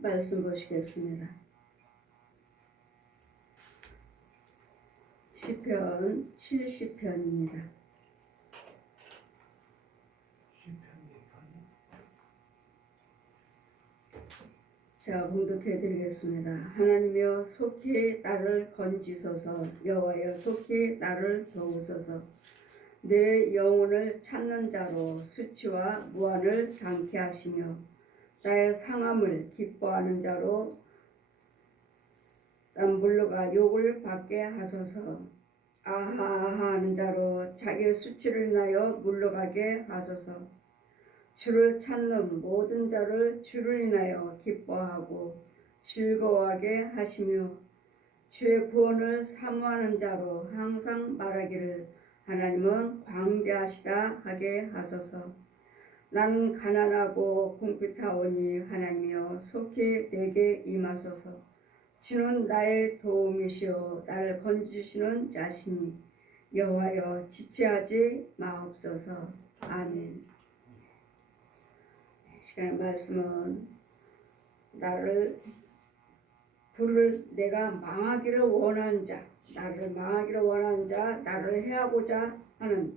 말씀 보시겠습니다. 시편 70편입니다. 자, 봉독해 드리겠습니다. 하나님이여 속히 나를 건지소서. 여호와여 속히 나를 도우소서. 내 영혼을 찾는 자로 수치와 무한을 당케 하시며 나의 상함을 기뻐하는 자로 물러가 욕을 받게 하소서. 아하하 하는 자로 자기의 수치를 인하여 물러가게 하소서. 주를 찾는 모든 자를 주를 인하여 기뻐하고 즐거워하게 하시며 주의 구원을 사모하는 자로 항상 말하기를 하나님은 광대하시다 하게 하소서. 나는 가난하고 궁핍하오니 하나님이여 속히 내게 임하소서. 주는 나의 도움이시오 나를 건지시는 자시니 여호와여 지체하지 마옵소서. 아멘. 시간의 말씀은 내가 망하기를 원하는 자, 나를 망하기를 원하는 자, 나를 해하고자 하는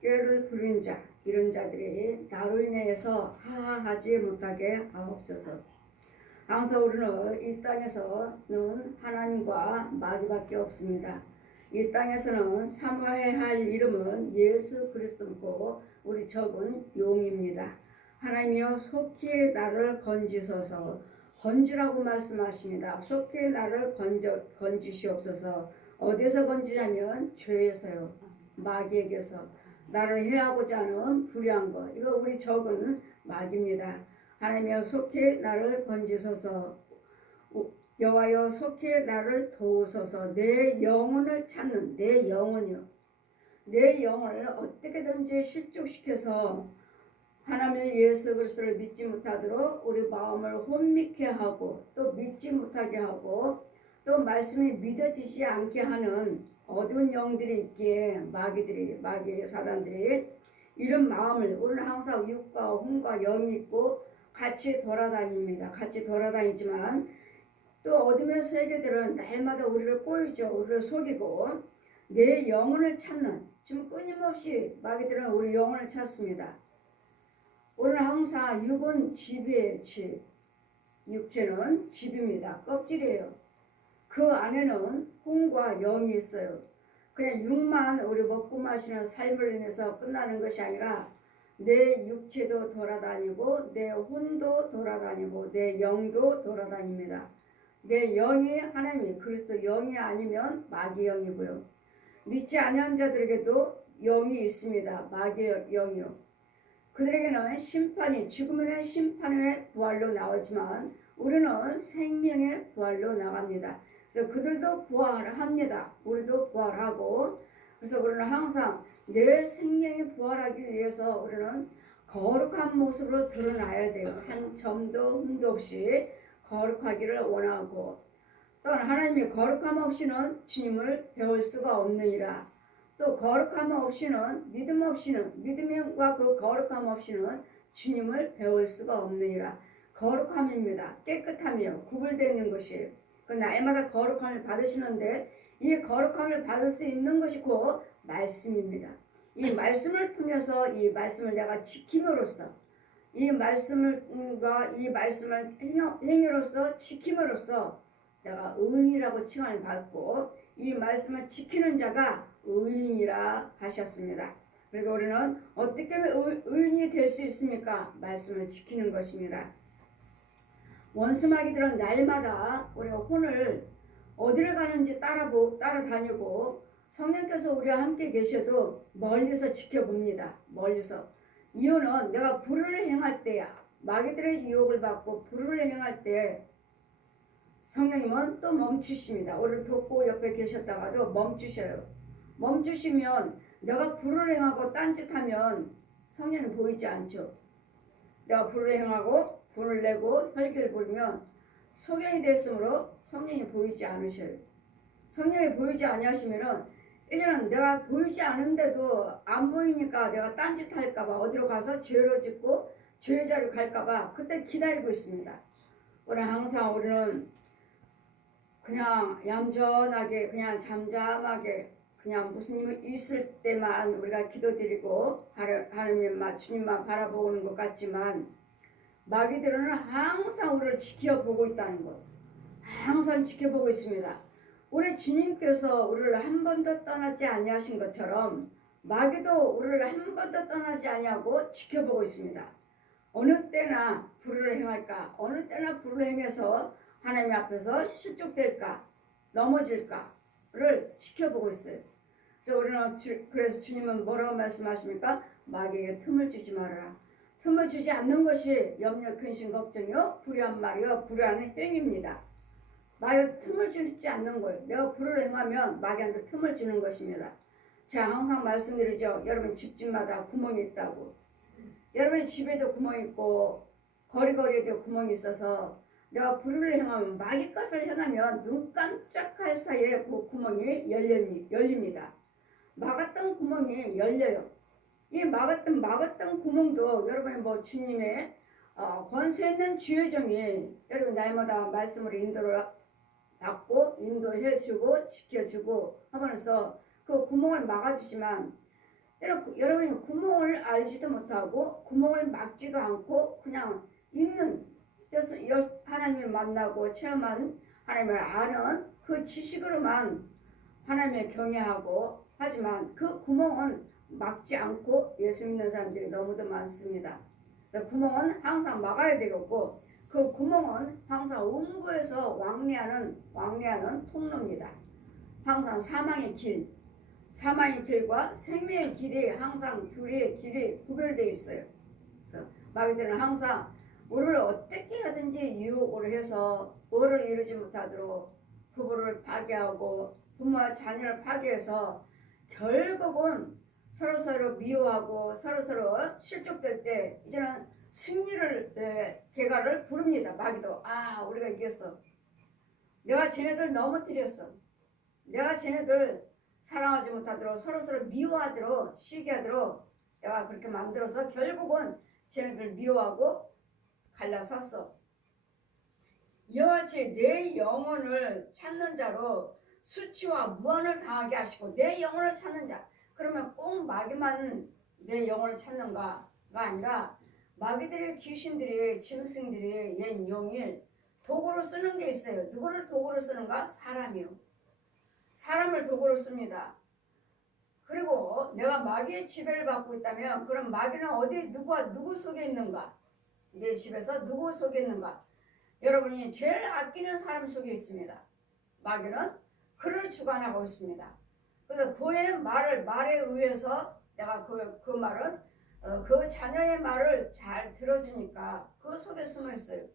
꾀를 부린 자, 이런 자들이 나로 인해서 하하하지 못하게 하옵소서. 항상 우리는 이 땅에서는 하나님과 마귀밖에 없습니다. 이 땅에서는 사모해야 할 이름은 예수 그리스도고 우리 적은 용입니다. 하나님이여 속히 나를 건지소서. 건지라고 말씀하십니다. 속히 나를 건지시옵소서. 어디서 건지냐면 죄에서요, 마귀에게서. 나를 해하고자 하는 불의한 것, 이거 우리 적은 마귀입니다. 하나님이여 속히 나를 건지소서. 여호와여 속히 나를 도우소서. 내 영혼을 찾는, 내 영혼이요, 내 영혼을 어떻게든지 실족시켜서 하나님의 예수 그리스도를 믿지 못하도록 우리 마음을 혼미케 하고 또 믿지 못하게 하고 또 말씀이 믿어지지 않게 하는 어두운 영들이 있기에 마귀의 사람들이 이런 마음을, 우리는 항상 육과 혼과 영이 있고 같이 돌아다닙니다. 같이 돌아다니지만 또 어둠의 세계들은 날마다 우리를 꼬이죠. 우리를 속이고 내 영혼을 찾는, 지금 끊임없이 마귀들은 우리 영혼을 찾습니다. 우리는 항상 육은 집이에요. 집. 육체는 집입니다. 껍질이에요. 그 안에는 혼과 영이 있어요. 그냥 육만 우리 먹고 마시는 삶을 인해서 끝나는 것이 아니라 내 육체도 돌아다니고 내 혼도 돌아다니고 내 영도 돌아다닙니다. 내 영이 하나님이 그리스도 영이 아니면 마귀 영이고요. 믿지 아니한 자들에게도 영이 있습니다. 마귀의 영이요. 그들에게는 심판이, 죽음의 심판의 부활로 나오지만 우리는 생명의 부활로 나갑니다. 그래서 그들도 부활합니다. 우리도 부활하고, 그래서 우리는 항상 내 생명이 부활하기 위해서 우리는 거룩한 모습으로 드러나야 돼요. 한 점도 흠도 없이 거룩하기를 원하고, 또한 하나님이 거룩함 없이는 주님을 배울 수가 없느니라. 또 거룩함 없이는, 믿음과 그 거룩함 없이는 주님을 배울 수가 없느니라. 거룩함입니다. 깨끗함이요, 구별되는 것이에요. 그 날마다 거룩함을 받으시는데 이 거룩함을 받을 수 있는 것이 곧 말씀입니다. 이 말씀을 통해서 이 말씀을 내가 지킴으로써, 이 말씀과 이 말씀을 행위로서 지킴으로써 내가 의인이라고 칭함을 받고 이 말씀을 지키는 자가 의인이라 하셨습니다. 그리고 우리는 어떻게 하면 의인이 될 수 있습니까? 말씀을 지키는 것입니다. 원수마귀들은 날마다 우리가 혼을 어디를 가는지 따라다니고 성령께서 우리와 함께 계셔도 멀리서 지켜봅니다. 멀리서. 이유는 내가 불의를 행할 때야, 마귀들의 유혹을 받고 불의를 행할 때 성령님은 또 멈추십니다. 우리를 돕고 옆에 계셨다가도 멈추셔요. 멈추시면 내가 불을 행하고 딴짓하면 성령이 보이지 않죠. 내가 불을 행하고 불을 내고 혈기를 부리면 소견이 됐으므로 성령이 보이지 않으셔요. 성령이 보이지 아니하시면은 이제는 내가 보이지 않은데도 안 보이니까 내가 딴짓할까봐 어디로 가서 죄를 짓고 죄의 자리로 갈까봐 그때 기다리고 있습니다. 우리는 그냥 얌전하게 그냥 잠잠하게 그냥 무슨 일 있을 때만 우리가 기도드리고 하나님만 주님만 바라보는 것 같지만 마귀들은 항상 우리를 지켜보고 있다는 것. 항상 지켜보고 있습니다. 우리 주님께서 우리를 한 번도 떠나지 아니하신 것처럼 마귀도 우리를 한 번도 떠나지 아니하고 지켜보고 있습니다. 어느 때나 불을 행할까? 어느 때나 불을 행해서 하나님 앞에서 실족될까? 넘어질까를 지켜보고 있어요. 그래서 그래서 주님은 뭐라고 말씀하십니까? 마귀에게 틈을 주지 말아라. 틈을 주지 않는 것이 염려, 근심, 걱정이요 불의한 말이요 불의한 행위입니다. 마귀 틈을 주지 않는 거예요. 내가 불을 행하면 마귀한테 틈을 주는 것입니다. 제가 항상 말씀드리죠. 여러분 집집마다 구멍이 있다고. 여러분의 집에도 구멍이 있고 거리거리에도 구멍이 있어서 내가 불을 행하면 마귀 것을 행하면 눈 깜짝할 사이에 그 구멍이 열립니다. 막았던 구멍이 열려요. 이 막았던 구멍도 여러분의 주님의 권세 있는 주의 종이 여러분 날마다 말씀으로 인도를 받고 인도해주고 지켜주고 하면서 그 구멍을 막아주지만 여러분이 구멍을 알지도 못하고 구멍을 막지도 않고 그냥 있는 하나님을 만나고 체험한 하나님을 아는 그 지식으로만 하나님을 경외하고 하지만 그 구멍은 막지 않고 예수 믿는 사람들이 너무도 많습니다. 구멍은 항상 막아야 되겠고 그 구멍은 항상 음부에서 왕래하는 통로입니다. 항상 사망의 길과 생명의 길이 항상 둘의 길이 구별되어 있어요. 마귀들은 항상 우리를 어떻게 하든지 유혹을 해서 뭐를 이루지 못하도록 부부를 파괴하고 부모와 자녀를 파괴해서 결국은 서로서로 미워하고 서로서로 실족될 때 이제는 승리를 개가를 부릅니다. 마귀도 우리가 이겼어. 내가 쟤네들 넘어뜨렸어. 내가 쟤네들 사랑하지 못하도록 서로서로 미워하도록 시기하도록 내가 그렇게 만들어서 결국은 쟤네들 미워하고 갈라섰어. 이와 같이 내 영혼을 찾는 자로 수치와 무한을 당하게 하시고 내 영혼을 찾는 자. 그러면 꼭 마귀만 내 영혼을 찾는가가 아니라 마귀들의 귀신들이 짐승들이 옛 용일 도구로 쓰는 게 있어요. 누구를 도구로 쓰는가? 사람이요. 사람을 도구로 씁니다. 그리고 내가 마귀의 지배를 받고 있다면 그럼 마귀는 어디 누구 속에 있는가? 내 집에서 누구 속에 있는가? 여러분이 제일 아끼는 사람 속에 있습니다. 마귀는 그를 주관하고 있습니다. 그래서 그의 말에 의해서 내가 그 말은 그 자녀의 말을 잘 들어주니까 그 속에 숨어 있어요.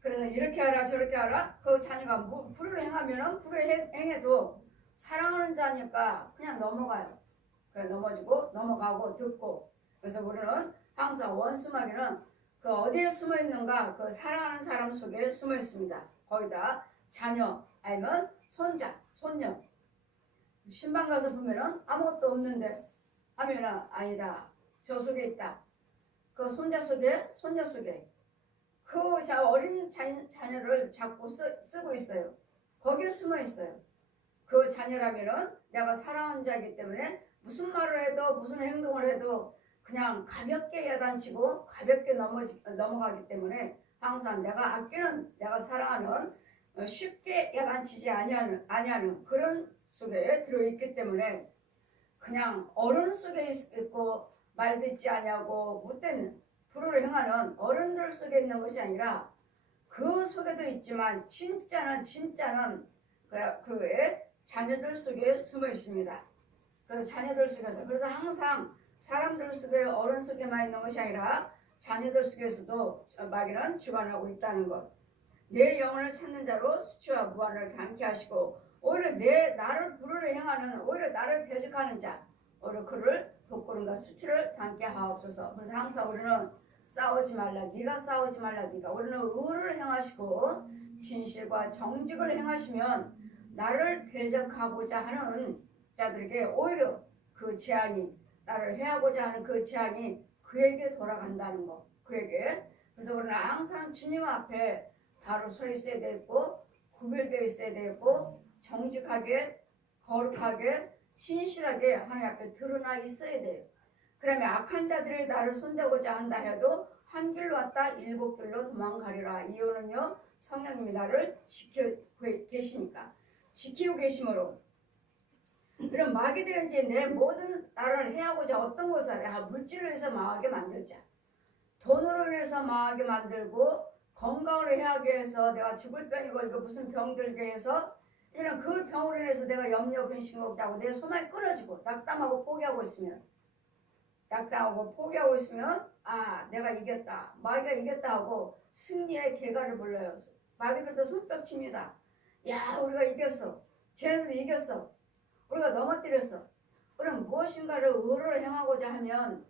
그래서 이렇게 하라 저렇게 하라 그 자녀가 불을 행하면은 불을 행해도 사랑하는 자니까 그냥 넘어가요. 그냥 넘어지고 넘어가고 듣고. 그래서 우리는 항상 원수마귀는 그 어디에 숨어 있는가? 그 사랑하는 사람 속에 숨어 있습니다. 거기다 자녀 아니면 손자, 손녀. 신방 가서 보면은 아무것도 없는데 하면은 아니다. 저 속에 있다. 그 손자 속에, 손녀 속에. 그 어린 자녀를 잡고 쓰고 있어요. 거기에 숨어 있어요. 그 자녀라면은 내가 사랑하는 자이기 때문에 무슨 말을 해도 무슨 행동을 해도 그냥 가볍게 야단치고 가볍게 넘어가기 때문에 항상 내가 아끼는 내가 사랑하는 쉽게 야단치지 아니하는 그런 속에 들어있기 때문에 그냥 어른 속에 있고 말 듣지 아니하고 못된 불을 행하는 어른들 속에 있는 것이 아니라 그 속에도 있지만 진짜는 그의 자녀들 속에 숨어 있습니다. 그래서 자녀들 속에서 그래서 항상 사람들 속에 어른 속에만 있는 것이 아니라 자녀들 속에서도 마귀는 주관하고 있다는 것. 내 영혼을 찾는 자로 수치와 무한을 담게 하시고 오히려 나를 불을 행하는 오히려 나를 대적하는 자 오히려 그를 독고름과 수치를 담게 하옵소서. 그래서 항상 우리는 싸우지 말라 네가 싸우지 말라 네가 우리는 의를 행하시고 진실과 정직을 행하시면 나를 대적하고자 하는 자들에게 오히려 그 재앙이 나를 해하고자 하는 그 재앙이 그에게 돌아간다는 것. 그에게. 그래서 우리는 항상 주님 앞에 바로 서 있어야 되고 구별되어 있어야 되고 정직하게 거룩하게 신실하게 하나님 앞에 드러나 있어야 돼요. 그러면 악한 자들이 나를 손대고자 한다 해도 한 길로 왔다 일곱 길로 도망가리라. 이유는요, 성령님이 나를 지키고 계시니까, 지키고 계심으로. 그럼 마귀들은 이제 내 모든 나를 해하고자 어떤 것을 물질로 해서 망하게 만들자, 돈으로 해서 망하게 만들고, 건강으로 해하게 해서 내가 죽을 병이 걸리고 무슨 병 들게 해서 이런 그 병으로 인해서 내가 염려 근심 걱정하고 내 소망이 끊어지고 낙담하고 포기하고 있으면, 내가 이겼다, 마귀가 이겼다 하고 승리의 계가를 불러요. 마귀들도 손뼉 칩니다. 야, 우리가 이겼어. 쟤네들도 이겼어. 우리가 넘어뜨렸어. 그럼 무엇인가를 의로를 행하고자 하면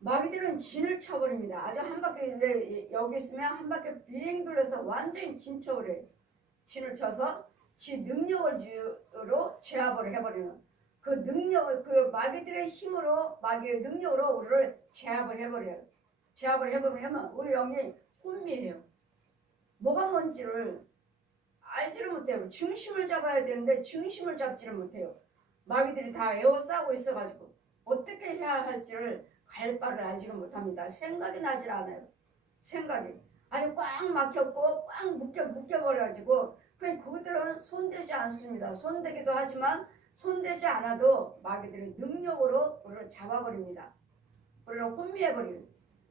마귀들은 진을 쳐버립니다. 아주 한 바퀴, 여기 있으면 한 바퀴 비행 돌려서 완전히 진척을 해요. 진을 쳐서 지 능력으로 제압을 해버리는, 그 능력, 그 마귀들의 힘으로, 마귀의 능력으로 우리를 제압을 해버려요. 제압을 해버리면 우리 영이 혼미해요. 뭐가 뭔지를 알지를 못해요. 중심을 잡아야 되는데 중심을 잡지를 못해요. 마귀들이 다 에워싸고 있어가지고 어떻게 해야 할지를 갈 바를 알지를 못합니다. 생각이 나질 않아요. 생각이 아주 꽉 막혔고 꽉 묶여버려가지고 그것들은 손대지 않습니다. 손대기도 하지만 손대지 않아도 마귀들이 능력으로 우리를 잡아버립니다. 우리를 혼미해버려요.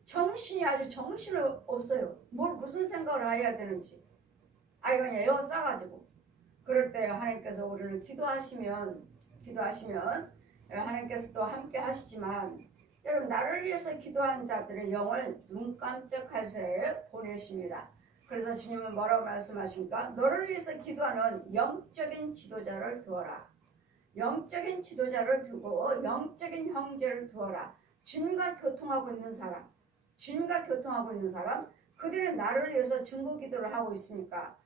정신이 아주 정신이 없어요. 무슨 생각을 해야 되는지. 그냥 에워싸가지고. 그럴 때 하나님께서 우리를 기도하시면 하나님께서 또 함께 하시지만, 여러분, 나를 위해서 기도하는 자들의 영을 눈 깜짝할 새에 보내십니다. 그래서 주님은 뭐라고 말씀하십니까? 너를 위해서 기도하는 영적인 지도자를 두어라. 영적인 지도자를 두고 영적인 형제를 두어라. 주님과 교통하고 있는 사람, 그들은 나를 위해서 중보 기도를 하고 있으니까,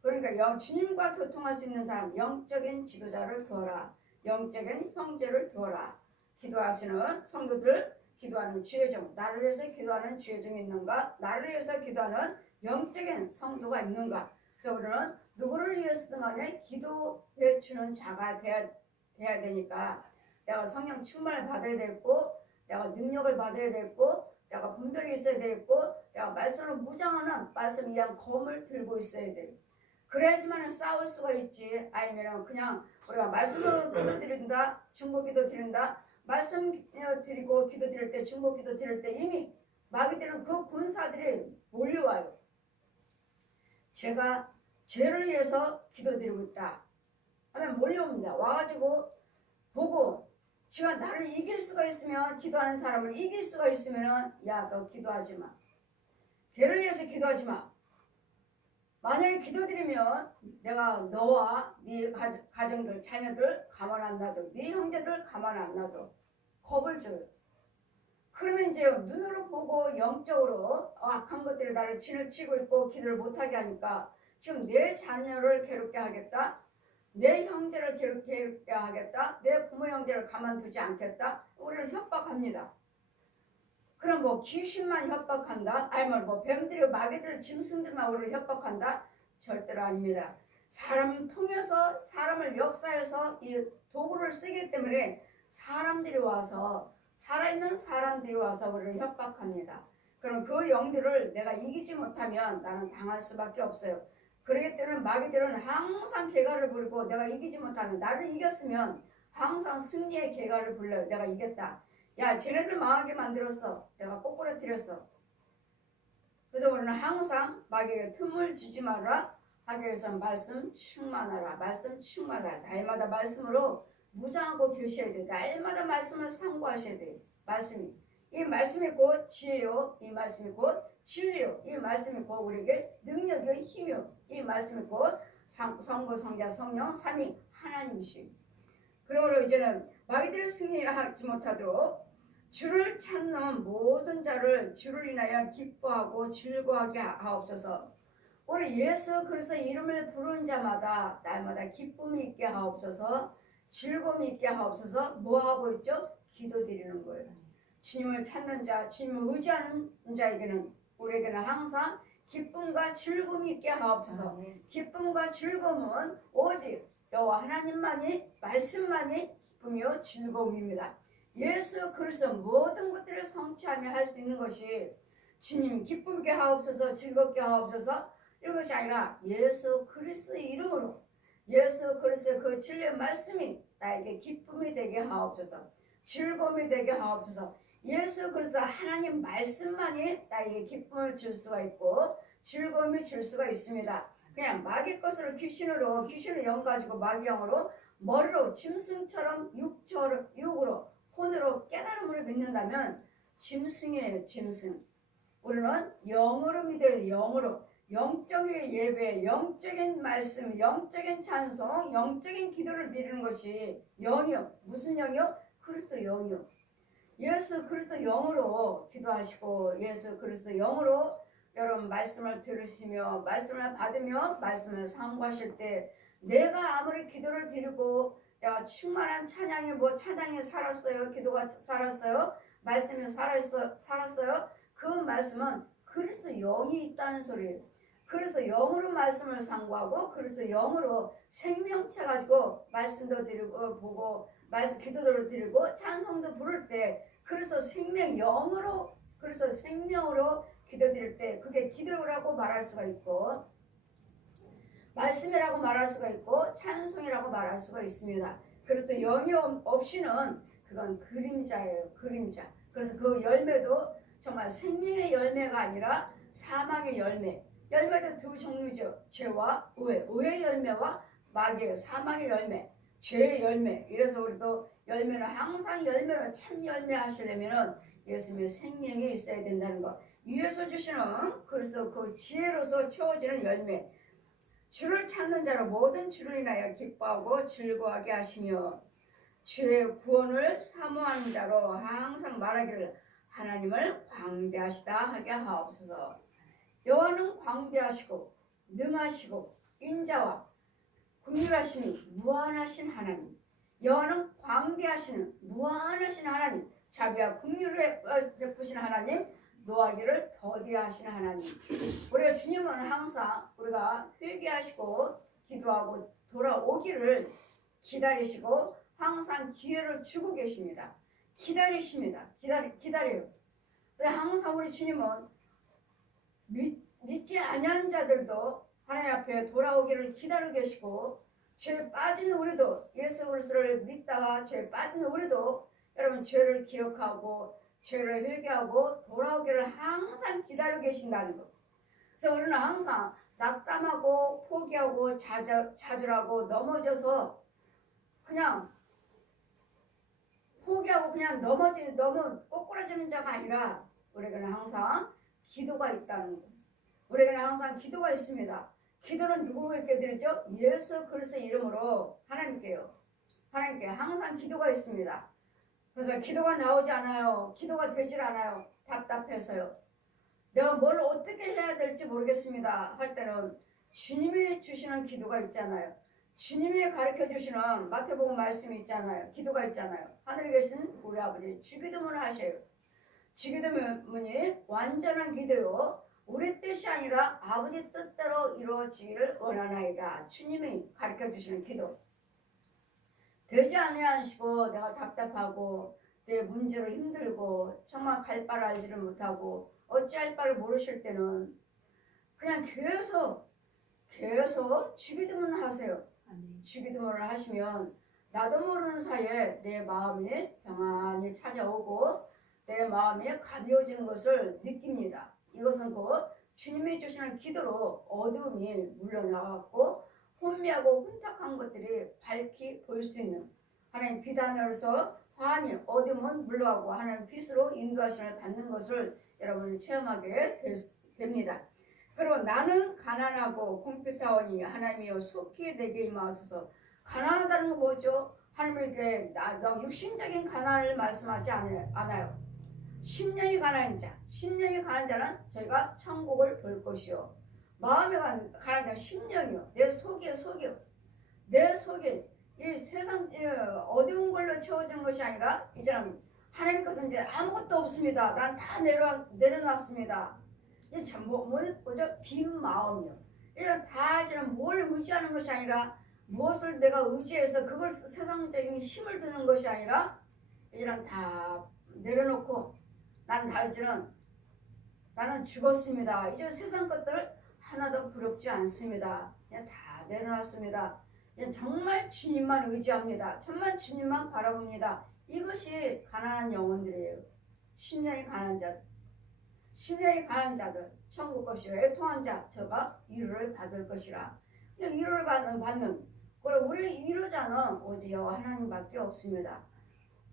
그러니까 주님과 교통할 수 있는 사람, 영적인 지도자를 두어라. 영적인 형제를 두어라. 기도하시는 성도들, 기도하는 주의종, 나를 위해서 기도하는 주의종이 있는가? 나를 위해서 기도하는 영적인 성도가 있는가? 그래서 우리는 누구를 위해서든 간에 기도해 주는 자가 돼야 되니까, 내가 성령 충만을 받아야 되고, 내가 능력을 받아야 되고, 내가 분별이 있어야 되고, 내가 말씀을 무장하는 말씀 이한 검을 들고 있어야 돼요. 그래야지만 싸울 수가 있지. 아니면 그냥 우리가 말씀을 기도 드린다, 중보 기도 드린다, 말씀 드리고 기도 드릴 때, 중보 기도 드릴 때 이미 마귀들은 그 군사들이 몰려와요. 제가 죄를 위해서 기도 드리고 있다 하면 몰려옵니다. 와가지고 보고, 지가 나를 이길 수가 있으면, 기도하는 사람을 이길 수가 있으면, 야, 너 기도하지 마. 걔를 위해서 기도하지 마. 만약에 기도드리면 내가 너와 네 가정들, 자녀들 가만 안 놔둬. 네 형제들 가만 안 놔둬. 겁을 줘요. 그러면 이제 눈으로 보고 영적으로 악한 것들이 나를 진을 치고 있고 기도를 못하게 하니까, 지금 내 자녀를 괴롭게 하겠다, 내 형제를 괴롭게 하겠다, 내 부모 형제를 가만두지 않겠다, 우리를 협박합니다. 그럼 뭐 귀신만 협박한다? 아니면 뭐 뱀들이, 마귀들, 짐승들만 우리를 협박한다? 절대로 아닙니다. 사람 통해서, 사람을 역사해서 이 도구를 쓰기 때문에 사람들이 와서, 살아있는 사람들이 와서 우리를 협박합니다. 그럼 그 영들을 내가 이기지 못하면 나는 당할 수밖에 없어요. 그렇기 때문에 마귀들은 항상 계가를 부르고, 내가 이기지 못하면, 나를 이겼으면 항상 승리의 계가를 불러요. 내가 이겼다. 야, 쟤네들 망하게 만들었어. 내가 꼬꾸라뜨렸어. 그래서 우리는 항상 마귀에게 틈을 주지 마라 하기 위해서 말씀 충만하라. 말씀 충만하라. 날마다 말씀으로 무장하고 계셔야 돼요. 날마다 말씀을 상고하셔야 돼요. 말씀이. 이 말씀이 곧 지혜요. 이 말씀이 곧 진리요. 이 말씀이 곧 우리에게 능력이요, 힘이요. 이 말씀이 곧 성부, 성자, 성령, 삼위 하나님이시요. 그러므로 이제는 마귀들을 승리하지 못하도록 주를 찾는 모든 자를 주를 인하여 기뻐하고 즐거워하게 하옵소서. 우리 예수 그리스도의 이름을 부르는 자마다 날마다 기쁨이 있게 하옵소서, 즐거움이 있게 하옵소서. 뭐 하고 있죠? 기도드리는 거예요. 주님을 찾는 자, 주님을 의지하는 자에게는, 우리에게는 항상 기쁨과 즐거움이 있게 하옵소서. 아멘. 기쁨과 즐거움은 오직 여호와 하나님만이 말씀만이 기쁨이요 즐거움입니다. 예수 그리스도 모든 것들을 성취하며 할 수 있는 것이 주님 기쁘게 하옵소서 즐겁게 하옵소서 이런 것이 아니라 예수 그리스도의 이름으로 예수 그리스도의 그 진리의 말씀이 나에게 기쁨이 되게 하옵소서 즐거움이 되게 하옵소서. 예수 그리스도 하나님 말씀만이 나에게 기쁨을 줄 수가 있고 즐거움을 줄 수가 있습니다. 그냥 마귀 것으로 귀신의 영 가지고 마귀 영으로 머리로 짐승처럼 육으로 혼으로 깨달음으로 믿는다면 짐승이에요. 짐승. 우리는 영으로 믿어야 돼. 영으로. 영적인 예배, 영적인 말씀, 영적인 찬송, 영적인 기도를 드리는 것이 영이요. 무슨 영이요? 그리스도 영이요. 예수 그리스도 영으로 기도하시고 예수 그리스도 영으로 여러분 말씀을 들으시며 말씀을 받으며 말씀을 상고하실 때 내가 아무리 기도를 드리고 내가 충만한 찬양이 찬양이 살았어요. 기도가 살았어요. 말씀이 살았어요. 그 말씀은 그리스도 영이 있다는 소리예요. 그래서 영으로 말씀을 상고하고 그래서 영으로 생명체 가지고 말씀도 드리고 보고 말씀 기도를 드리고 찬송도 부를 때 그래서 생명으로 기도 드릴 때 그게 기도라고 말할 수가 있고 말씀이라고 말할 수가 있고 찬송이라고 말할 수가 있습니다. 그래도 영이 없이는 그건 그림자예요. 그림자. 그래서 그 열매도 정말 생명의 열매가 아니라 사망의 열매. 열매도 두 종류죠. 죄와 의의 열매와 마귀의 사망의 열매. 죄의 열매. 이래서 우리도 열매는 항상 열매로 참 열매 하시려면 예수님의 생명이 있어야 된다는 것. 위에서 주시는 그래서 그 지혜로서 채워지는 열매. 주를 찾는 자로 모든 주를 인하여 기뻐하고 즐거워하게 하시며 주의 구원을 사모하는 자로 항상 말하기를 하나님을 광대하시다 하게 하옵소서. 여호와는 광대하시고 능하시고 인자와 긍휼하심이 무한하신 하나님. 여호와는 광대하시는 무한하신 하나님. 자비와 긍휼을 베푸신 하나님. 노하기를 더디하시는 하나님. 우리가 주님은 항상 우리가 회개하시고 기도하고 돌아오기를 기다리시고 항상 기회를 주고 계십니다. 기다리십니다. 기다려요. 항상 우리 주님은 믿지 아니하는 자들도 하나님 앞에 돌아오기를 기다리고 계시고 죄에 빠진 우리도 예수 그리스도를 믿다가 죄에 빠진 우리도 여러분 죄를 기억하고 죄를 회개하고 돌아오기를 항상 기다리고 계신다는 것. 그래서 우리는 항상 낙담하고 포기하고 좌절하고 넘어져서 그냥 포기하고 그냥 너무 꼬꾸라지는 자가 아니라 우리에게는 항상 기도가 있다는 것. 우리에게는 항상 기도가 있습니다. 기도는 누구에게 드리죠? 예수 그리스도의 이름으로 하나님께 항상 기도가 있습니다. 그래서 기도가 나오지 않아요. 기도가 되질 않아요. 답답해서요. 내가 뭘 어떻게 해야 될지 모르겠습니다 할 때는 주님이 주시는 기도가 있잖아요. 주님이 가르쳐 주시는 마태복음 말씀이 있잖아요. 기도가 있잖아요. 하늘에 계신 우리 아버지 주기도문을 하셔요. 주기도문이 완전한 기도요. 우리 뜻이 아니라 아버지 뜻대로 이루어지기를 원하나이다. 주님이 가르쳐 주시는 기도. 되지 아니하시고 내가 답답하고 내 문제로 힘들고 정말 갈 바를 알지를 못하고 어찌할 바를 모르실 때는 그냥 계속 주기도문을 하세요. 주기도문을 하시면 나도 모르는 사이에 내 마음이 평안히 찾아오고 내 마음이 가벼워지는 것을 느낍니다. 이것은 곧 주님이 주시는 기도로 어두움이 물러나갔고 혼미하고 혼탁한 것들이 밝히 보일 수 있는 하나님 빛 안에서 환히 어둠은 물러가고 하나님 빛으로 인도하심을 받는 것을 여러분이 체험하게 됩니다. 그리고 나는 가난하고 공핍하오니 하나님이여 속히 내게 임하소서. 가난하다는 거 뭐죠? 하나님에게 육신적인 가난을 말씀하지 않아요. 심령이 가난한 자는 저희가 천국을 볼 것이요. 마음이 가난한 자 심령이요. 내 속이요. 내 속에 이 세상 어두운 걸로 채워진 것이 아니라 이제는 하나님 것은 이제 아무것도 없습니다. 난 다 내려놨습니다. 뭐죠? 빈 마음이요. 이런 다 저는 뭘 의지하는 것이 아니라 무엇을 내가 의지해서 그걸 세상적인 힘을 드는 것이 아니라 이런 다 내려놓고 나는 죽었습니다. 이제 세상 것들 하나도 부럽지 않습니다. 그냥 다 내려놨습니다. 그냥 정말 주님만 의지합니다. 정말 주님만 바라봅니다. 이것이 가난한 영혼들이에요. 심령이 가난한 자들. 심령이 가난한 자들. 천국 것이요. 애통한 자. 저가 위로를 받을 것이라. 위로를 받는. 그리고 우리 위로자는 오직 여호와 하나님밖에 없습니다.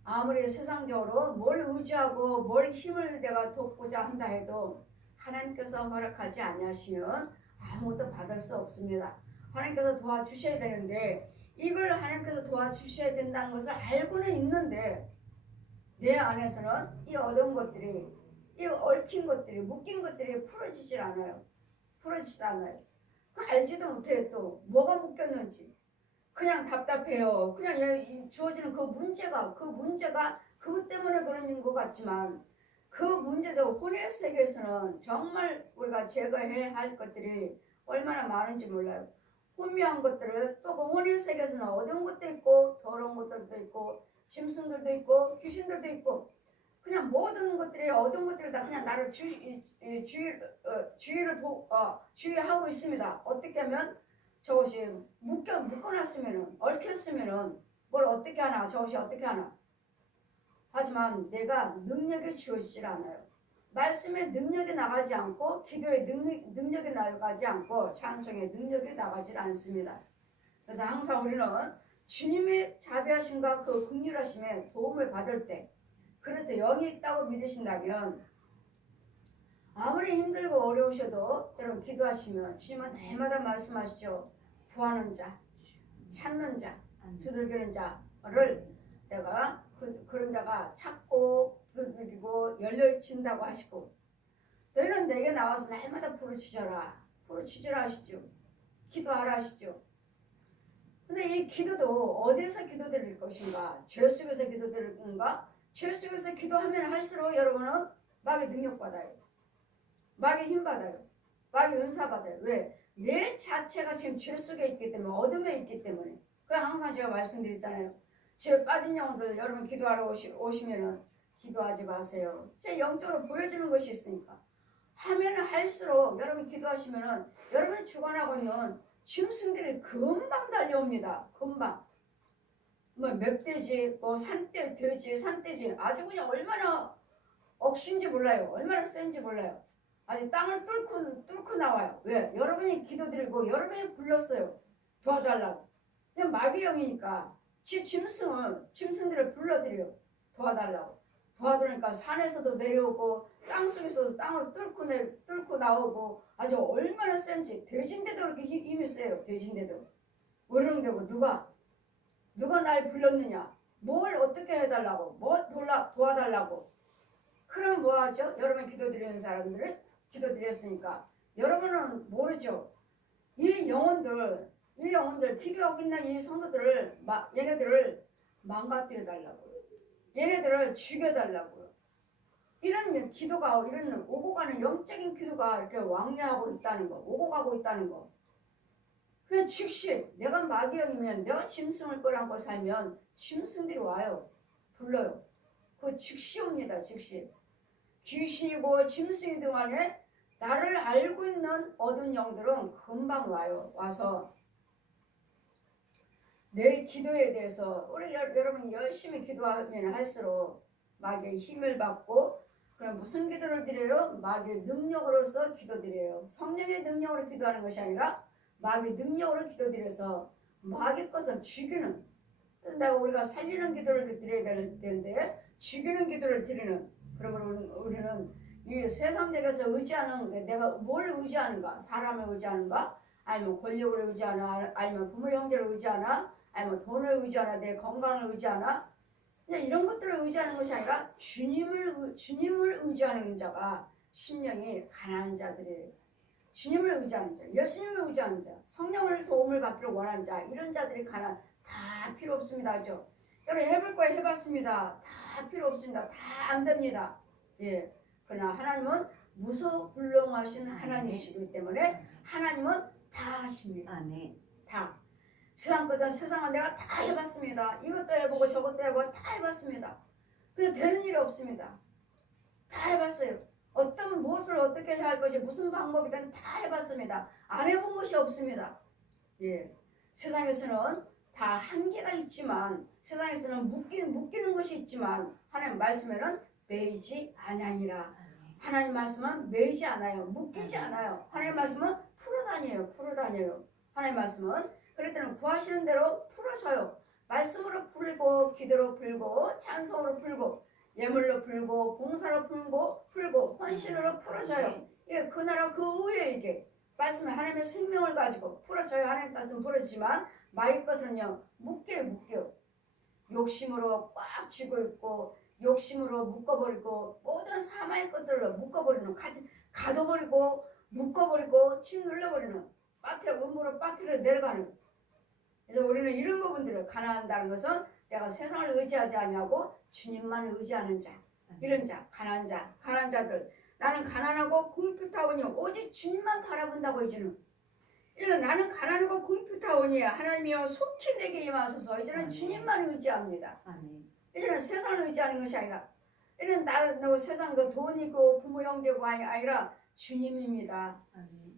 아무리 세상적으로 뭘 의지하고 뭘 힘을 내가 돕고자 한다 해도 하나님께서 허락하지 아니하시면 아무것도 받을 수 없습니다. 하나님께서 도와주셔야 되는데 이걸 하나님께서 도와주셔야 된다는 것을 알고는 있는데 내 안에서는 이 어두운 것들이, 이 얽힌 것들이, 묶인 것들이 풀어지질 않아요. 풀어지지 않아요. 그 알지도 못해. 또 뭐가 묶였는지 그냥 답답해요. 그냥 주어지는 그 문제가 그것 때문에 그런 것 같지만 그 문제도 혼의 세계에서는 정말 우리가 제거해야 할 것들이 얼마나 많은지 몰라요. 혼미한 것들을 또 그 혼의 세계에서는 어두운 것도 있고 더러운 것들도 있고 짐승들도 있고 귀신들도 있고 그냥 모든 것들이 어두운 것들이 다 그냥 나를 주의하고 있습니다. 어떻게 하면 저것이 묶어놨으면은 얽혔으면은 뭘 어떻게 하나 저것이 어떻게 하나 하지만 내가 능력이 주어지질 않아요. 말씀의 능력이 나가지 않고 기도의 능력이 나가지 않고 찬송의 능력이 나가질 않습니다. 그래서 항상 우리는 주님의 자비하심과 그 긍휼하심에 도움을 받을 때 그래서 영이 있다고 믿으신다면 아무리 힘들고 어려우셔도 여러분 기도하시면 주님은 날마다 말씀하시죠. 구하는 자, 찾는 자, 두들기는 자를 내가 그런 자가 찾고 두들기고 열려진다고 하시고 너희는 내게 나와서 날마다 부르짖어라. 부르짖으라 하시죠. 기도하라 하시죠. 근데 이 기도도 어디에서 기도드릴 것인가? 죄 속에서 기도드릴 건가? 죄 속에서 기도하면 할수록 여러분은 마귀 능력 받아요. 마귀 힘 받아요. 마귀 은사 받아요. 왜? 내 자체가 지금 죄 속에 있기 때문에 어둠에 있기 때문에. 그래서 항상 제가 말씀드렸잖아요. 죄 빠진 영혼들 여러분 기도하러 오시면은 기도하지 마세요. 제 영적으로 보여지는 것이 있으니까. 하면 할수록 여러분 기도하시면은 여러분이 주관하고 있는 짐승들이 금방 달려옵니다. 금방. 뭐 멧돼지, 뭐 산돼지, 아주 그냥 얼마나 억신지 몰라요. 얼마나 센지 몰라요. 아니 땅을 뚫고 나와요. 왜? 여러분이 기도드리고 여러분이 불렀어요. 도와달라고. 그냥 마귀형이니까 짐승들을 불러드려요. 도와달라고. 도와드리니까 산에서도 내려오고 땅속에서도 땅을 뚫고 나오고 아주 얼마나 센지. 돼지인데도 그렇게 힘이 세요. 돼지인데도. 어른되고 누가 날 불렀느냐? 뭘 어떻게 해달라고? 뭐 도와달라고? 그럼 뭐하죠? 여러분 기도드리는 사람들은 기도드렸으니까 여러분은 모르죠. 이 영혼들 기도하고 있는 이 성도들을 얘네들을 망가뜨려 달라고, 얘네들을 죽여달라고. 이런 기도가 이런 오고 가는 영적인 기도가 이렇게 왕래하고 있다는 거, 오고 가고 있다는 거. 그냥 즉시 내가 마귀형이면 내가 짐승을 끌어안고 살면 짐승들이 와요. 불러요. 그 즉시 옵니다. 즉시. 귀신이고 짐승이든 간에 나를 알고 있는 어두운 영들은 금방 와요. 와서 내 기도에 대해서 우리 여러분이 열심히 기도하면 할수록 마귀의 힘을 받고 그럼 무슨 기도를 드려요? 마귀의 능력으로서 기도드려요. 성령의 능력으로 기도하는 것이 아니라 마귀의 능력으로 기도드려서 마귀 것을 죽이는. 그래서 내가 우리가 살리는 기도를 드려야 되는데 죽이는 기도를 드리는. 그러면 우리는 이 세상적에서 의지하는 내가 뭘 의지하는가? 사람을 의지하는가? 아니면 권력을 의지하나? 아니면 부모 형제를 의지하나? 아니면 돈을 의지하나? 내 건강을 의지하나? 그냥 이런 것들을 의지하는 것이 아니라 주님을 의지하는 자가 심령이 가난한 자들이에요. 주님을 의지하는 자, 예수님을 의지하는 자, 성령을 도움을 받기를 원하는 자, 이런 자들이 다 필요 없습니다. 하죠. 여러분 해볼 거야 해봤습니다. 다 필요 없습니다. 다 안 됩니다. 예. 그러나 하나님은 무소불능하신 하나님이시기 때문에 하나님은 다 하십니다. 아멘. 다. 세상 거든 세상은 내가 다 해봤습니다. 이것도 해보고 저것도 해보고 다 해봤습니다. 근데 되는 일이 없습니다. 다 해봤어요. 어떤 무엇을 어떻게 해야 할 것이 무슨 방법이든 다 해봤습니다. 안 해본 것이 없습니다. 예. 세상에서는 다 한계가 있지만 세상에서는 묶이는 것이 있지만 하나님 말씀에는 매이지 아니하니라. 하나님 말씀은 매이지 않아요. 묶이지 않아요. 하나님 말씀은 풀어다녀요. 하나님 말씀은 그럴 때는 구하시는 대로 풀어줘요. 말씀으로 풀고 기도로 풀고 찬송으로 풀고 예물로 풀고 봉사로 풀고 헌신으로 풀어줘요. 이게 그 나라 그 의에 이게 말씀에 하나님의 생명을 가지고 풀어줘요. 하나님 말씀 풀어지지만 마귀 것은요 묶여요. 욕심으로 꽉 쥐고 있고 욕심으로 묶어버리고 모든 사망의 것들로 묶어버리는 가둬버리고 묶어버리고 침 눌러버리는 음모로 빠뜨려 내려가는. 그래서 우리는 이런 부분들을 가난한다는 것은 내가 세상을 의지하지 않냐고 주님만 의지하는 자, 이런 자, 가난한 자들. 나는 가난하고 궁핍하오니 오직 주님만 바라본다고 이제는. 이제는 나는 가난하고 궁핍하오니 하나님이여 속히 내게 임하소서. 이제는 주님만 의지합니다. 이제는 세상을 의지하는 것이 아니라 이제는 너 세상도 돈이고 부모 형제고 아니라 주님입니다.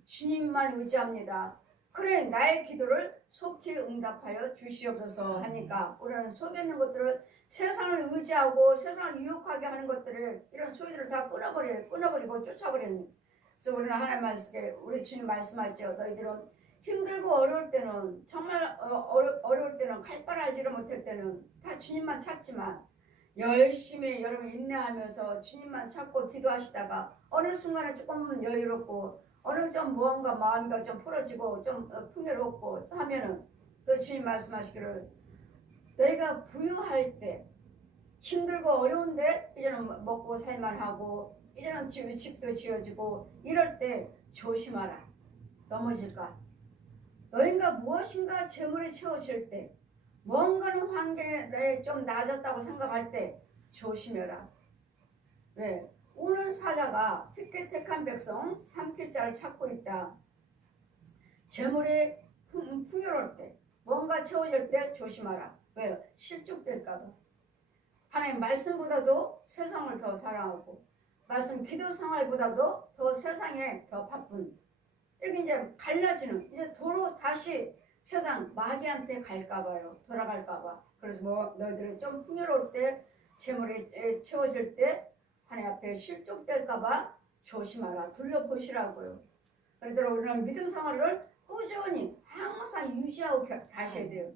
주님만 의지합니다. 그래 나의 기도를 속히 응답하여 주시옵소서 하니까 우리는 속에 있는 것들을 세상을 의지하고 세상을 유혹하게 하는 것들을 이런 소리들을 다 끊어버리고 쫓아버리는. 그래서 우리는 하나님 말씀에 우리 주님 말씀하죠. 너희들은 힘들고 어려울 때는 정말 어려울 때는 칼바람 알지를 못할 때는 다 주님만 찾지만 열심히 여러분 인내하면서 주님만 찾고 기도하시다가 어느 순간에 조금 여유롭고 어느 좀 무언가 마음이 좀 풀어지고 좀 풍요롭고 하면은 그 주님 말씀하시기를 너희가 부유할 때 힘들고 어려운데 이제는 먹고 살만하고 이제는 집도 지어지고 이럴 때 조심하라. 넘어질까. 너희가 무엇인가 재물이 채워질 때 뭔가는 환경에 좀 나아졌다고 생각할 때 조심해라. 왜? 오는 사자가 특히 택한 백성 삼킬 자를 찾고 있다. 재물이 풍요로울 때 뭔가 채워질 때 조심하라. 왜요? 실족될까봐. 하나님 말씀보다도 세상을 더 사랑하고 말씀 기도 생활보다도 더 세상에 더 바쁜 이렇게 이제 갈라지는 이제 도로 다시 세상 마귀한테 갈까봐요. 돌아갈까봐. 그래서 뭐 너희들이 좀 풍요로울 때 재물이 채워질 때 하나님 앞에 실족될까봐 조심하라. 둘러보시라고요. 그러더라도 우리는 믿음 생활을 꾸준히 항상 유지하고 가셔야 돼요.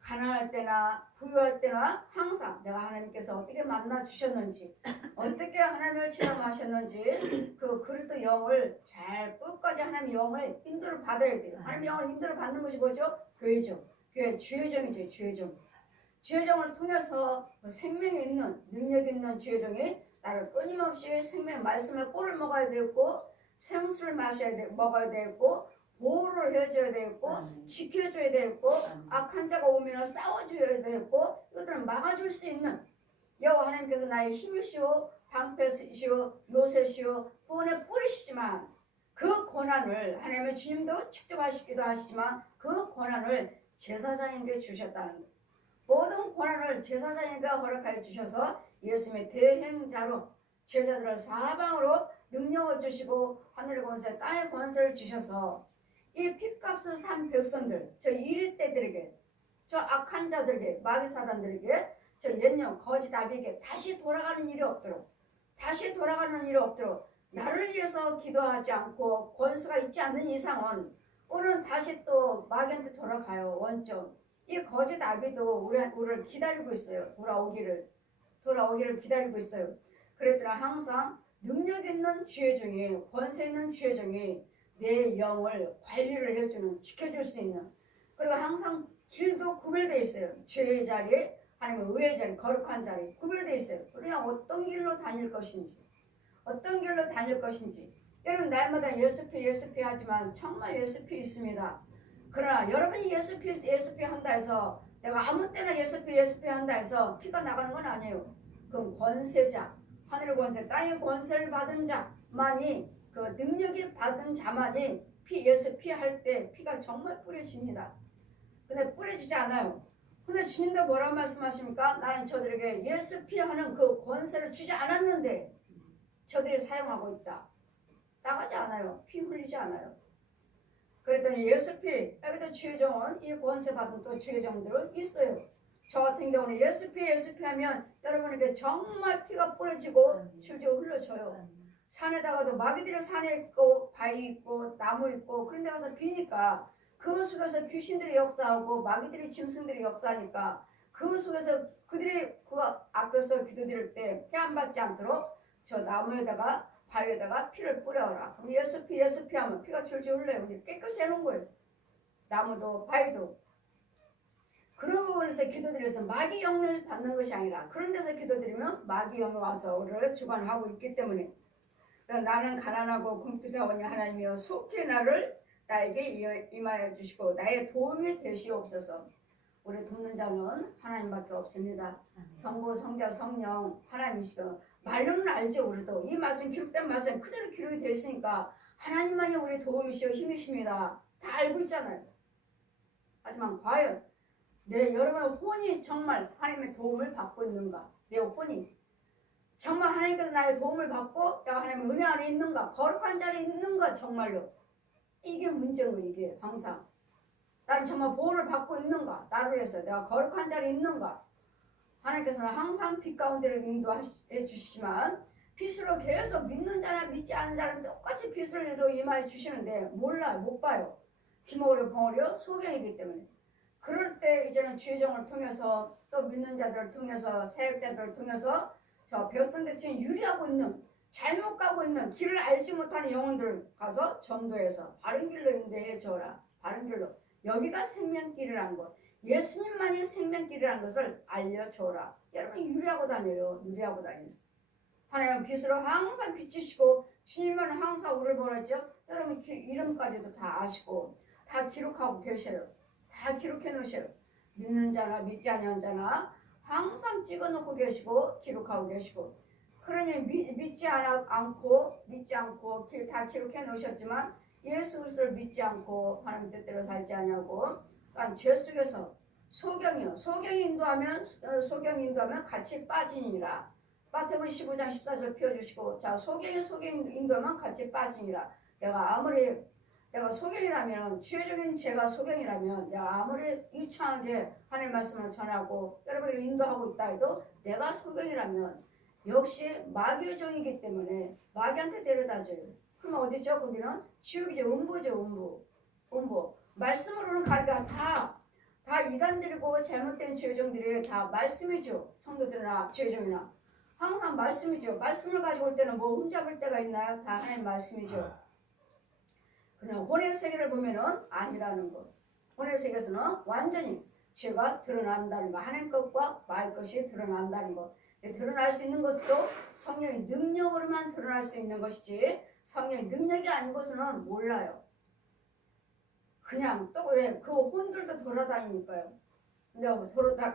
가난할 때나 부유할 때나 항상 내가 하나님께서 어떻게 만나 주셨는지 어떻게 하나님을 체험하셨는지 그 그리스도 영을 잘 끝까지 하나님의 영을 인도를 받아야 돼요. 하나님의 영을 인도를 받는 것이 뭐죠? 교회죠. 교회 주의 정이죠. 주의 정. 주의 정을 통해서 생명이 있는 능력 있는 주의 정이 나를 끊임없이 생명 말씀을 꿀을 먹어야 되고 생수를 먹어야 되고 보호를 해줘야 되고 지켜줘야 되고 악한 자가 오면 싸워줘야 되고 이것들을 막아줄 수 있는 여호와 하나님께서 나의 힘이시오 방패시오 요새시오 구원의 뿌리시지만 그 권한을 하나님의 주님도 직접 하시기도 하시지만 그 권한을 제사장에게 주셨다는 것. 모든 권한을 제사장에게 허락하여 주셔서 예수님의 대행자로 제자들을 사방으로 능력을 주시고 하늘의 권세 땅의 권세를 주셔서 이 핏값을 산 백성들 저 이리떼들에게 저 악한 자들에게 마귀 사단들에게 저 옛령 거짓 아비에게 다시 돌아가는 일이 없도록 나를 위해서 기도하지 않고 권세가 있지 않는 이상은 오늘은 다시 또 마귀한테 돌아가요. 원점 이 거짓 아비도 우리를 기다리고 있어요. 돌아오기를 기다리고 있어요. 그랬더니 항상 능력 있는 주의 종이 권세 있는 주의 종이 내 영을 관리를 해주는 지켜줄 수 있는 그리고 항상 길도 구별되어 있어요. 죄의 자리 하나님의 의의 자리 거룩한 자리 구별되어 있어요. 우리가 어떤 길로 다닐 것인지 여러분 날마다 예수피 하지만 정말 예수피 있습니다. 그러나 여러분이 예수피 한다 해서 내가 아무 때나 예수피 한다 해서 피가 나가는 건 아니에요. 그건 권세자 하늘의 권세, 땅의 권세를 받은 자만이 그 능력이 받은 자만이 예수 피 할 때 피가 정말 뿌려집니다. 근데 뿌려지지 않아요. 근데 주님도 뭐라고 말씀하십니까? 나는 저들에게 예수 피 하는 그 권세를 주지 않았는데 저들이 사용하고 있다. 나가지 않아요. 피 흘리지 않아요. 그랬더니 예수 피, 여기도 주의 종은 이 권세 받은 또 주의 종들은 있어요. 저 같은 경우는 예수 피 하면 여러분에게 정말 피가 뿌려지고 줄줄 흘러져요. 산에다가도 마귀들이 산에 있고 바위 있고 나무 있고 그런 데 가서 비니까 그 속에서 귀신들이 역사하고 마귀들이 짐승들이 역사하니까 그 속에서 그들이 그 앞에서 기도드릴 때 해안 받지 않도록 저 나무에다가 바위에다가 피를 뿌려라. 그럼 예수 피 하면 피가 줄줄 흘러요. 깨끗이 해놓은 거예요. 나무도 바위도. 그런 부분에서 기도드려서 마귀 영을 받는 것이 아니라 그런 데서 기도드리면 마귀 영이 와서 우리를 주관하고 있기 때문에 나는 가난하고 궁핍하오니 하나님이여 속히 나에게 임하여 주시고 나의 도움이 되시옵소서. 우리 돕는 자는 하나님밖에 없습니다. 성부, 성자, 성령 하나님이시고 말로는 알죠. 우리도 이 말씀 기록된 말씀 그대로 기록이 되어 있으니까 하나님만이 우리 도움이시오 힘이십니다. 다 알고 있잖아요. 하지만 과연 여러분의 혼이 정말 하나님의 도움을 받고 있는가? 내 혼이 정말 하나님께서 나의 도움을 받고 내가 하나님의 은혜 안에 있는가? 거룩한 자리에 있는가? 정말로 이게 문제인 거예요. 이게 항상 나는 정말 보호를 받고 있는가? 나를 위해서 내가 거룩한 자리에 있는가? 하나님께서는 항상 빛 가운데로 인도해 주시지만 빛으로 계속 믿는 자나 믿지 않는 자는 똑같이 빛으로 임하여 주시는데 몰라요. 못 봐요. 기모려 벙어려 소경이기 때문에 그럴 때 이제는 주의 종을 통해서 또 믿는 자들을 통해서 사역자들을 통해서 저 백성들처럼 유리하고 있는 잘못 가고 있는 길을 알지 못하는 영혼들 가서 전도해서 바른 길로 인도해 줘라. 바른 길로. 여기가 생명길이라는 것. 예수님만이 생명길이라는 것을 알려줘라. 여러분 유리하고 다녀요. 유리하고 다니면서. 하나님 빛으로 항상 비치시고 주님은 항상 우리를 보라죠. 여러분 이름까지도 다 아시고 다 기록하고 계셔요. 다 기록해 놓으셔요. 믿는 자나 믿지 않는 자나 항상 찍어놓고 계시고 기록하고 계시고 그러니 믿지 않고 다 기록해 놓으셨지만 예수 그리스도를 믿지 않고 하나님 뜻대로 살지 않냐고 그러니까 죄 속에서 소경이 인도하면 같이 빠지니라. 마태복음 15장 14절 펴주시고 자 소경이 인도하면 같이 빠지니라. 내가 소경이라면 주의적인 제가 소경이라면 내가 아무리 유창하게 하나님 말씀을 전하고 여러분을 인도하고 있다 해도 내가 소경이라면 역시 마귀의 종이기 때문에 마귀한테 데려다줘요. 그럼 어디죠? 거기는 지옥이죠. 음부죠. 음부. 말씀으로는 가리가 다 이단들이고 잘못된 죄종들이 다 말씀이죠. 성도들이나 죄종이나 항상 말씀이죠. 말씀을 가지고 올 때는 뭐 흠잡을 때가 있나요? 다 하나님 말씀이죠. 그러나 혼의 세계를 보면은 아니라는 것. 혼의 세계에서는 완전히 죄가 드러난다는 것. 하나님 것과 말 것이 드러난다는 것. 드러날 수 있는 것도 성령의 능력으로만 드러날 수 있는 것이지 성령의 능력이 아니고서는 몰라요. 그냥 또 왜 그 혼들도 돌아다니니까요. 근데